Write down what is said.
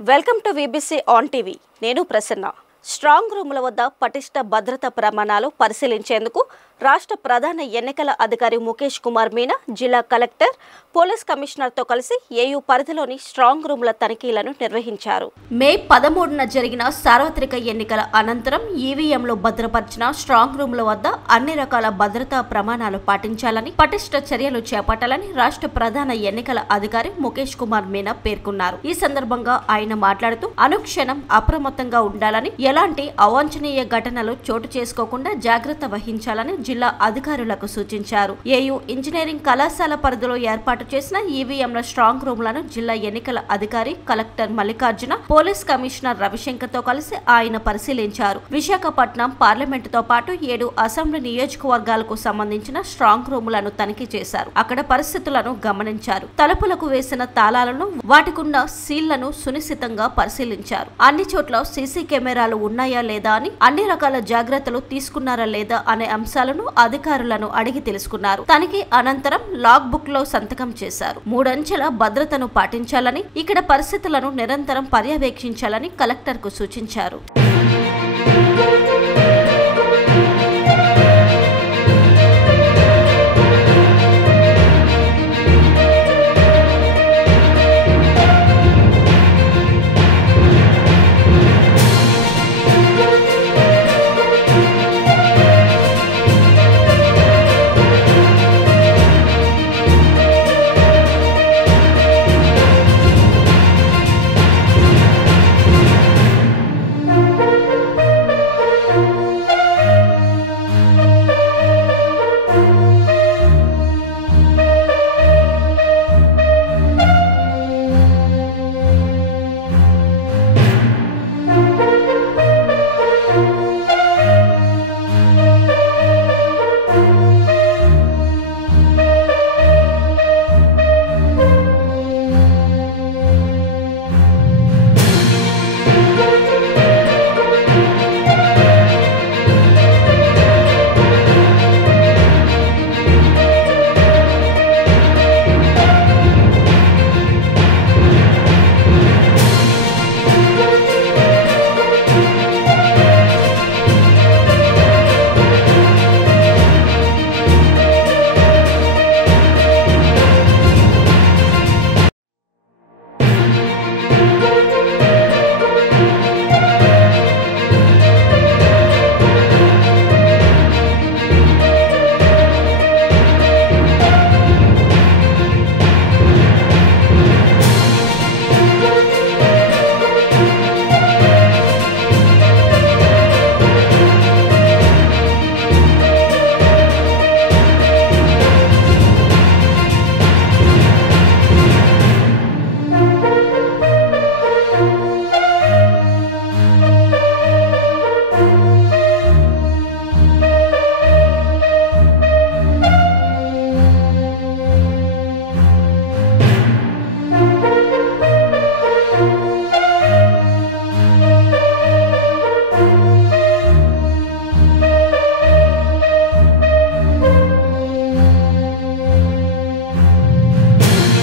Welcome to VBC on TV. నేను Prasanna. Strong రూముల వద్ద పటిష్ట భద్రతా ప్రమాణాలు పరిశీలించేందుకు రాష్ట్ర ప్రధాన ఎన్నికల అధికారి ముఖేష్ కుమార్ మీనా జిల్లా కలెక్టర్, పోలీస్ కమిషనర్తో కలిసి ఏయూ పరిధిలోని స్ట్రాంగ్ రూముల తనిఖీలను నిర్వహించారు. మే 13న జరిగిన సార్వత్రిక ఎన్నికల అనంతరం ఈవీఎంలో భద్రపరిచిన స్ట్రాంగ్ రూముల వద్ద అన్ని రకాల భద్రతా ప్రమాణాలు పాటించాలని, పటిష్ట చర్యలు చేపట్టాలని రాష్ట్ర ప్రధాన ఎన్నికల అధికారి ముఖేష్ కుమార్ మీనా పేర్కొన్నారు. ఈ సందర్భంగా ఆయన మాట్లాడుతూ అనుక్షణం అప్రమత్తంగా ఉండాలని, ఎలాంటి అవాంఛనీయ ఘటనలు చోటు చేసుకోకుండా జాగ్రత్త వహించాలని జిల్లా అధికారులకు సూచించారు. ఏయూ ఇంజనీరింగ్ కళాశాల పరిధిలో ఏర్పాటు చేసిన ఈవీఎంల స్ట్రాంగ్ రూమ్లను జిల్లా ఎన్నికల అధికారి collector Mallikarjuna, police commissioner Ravishankar తో కలిసి ఆయన పరిశీలించారు. విశాఖపట్నం పార్లమెంటుతో పాటు 7 అసెంబ్లీ నియోజకవర్గాలకు సంబంధించిన స్ట్రాంగ్ రూములను తనిఖీ చేశారు. అక్కడ పరిస్థితులను గమనించారు. తలుపులకు వేసిన తాళాలను, వాటికున్న సీళ్లను సునిశితంగా పరిశీలించారు. అన్ని చోట్ల సీసీ కెమెరాలు ఉన్నాయా లేదా అని, అన్ని రకాల జాగ్రత్తలు తీసుకున్నారా లేదా అనే అంశాలను అధికారులను అడిగి తెలుసుకున్నారు. తనిఖీ అనంతరం లాగ్ బుక్ లో సంతకం చేశారు. 3 అంచెల భద్రతను పాటించాలని, ఇక్కడ పరిస్థితులను నిరంతరం పర్యవేక్షించాలని కలెక్టర్ కు సూచించారు.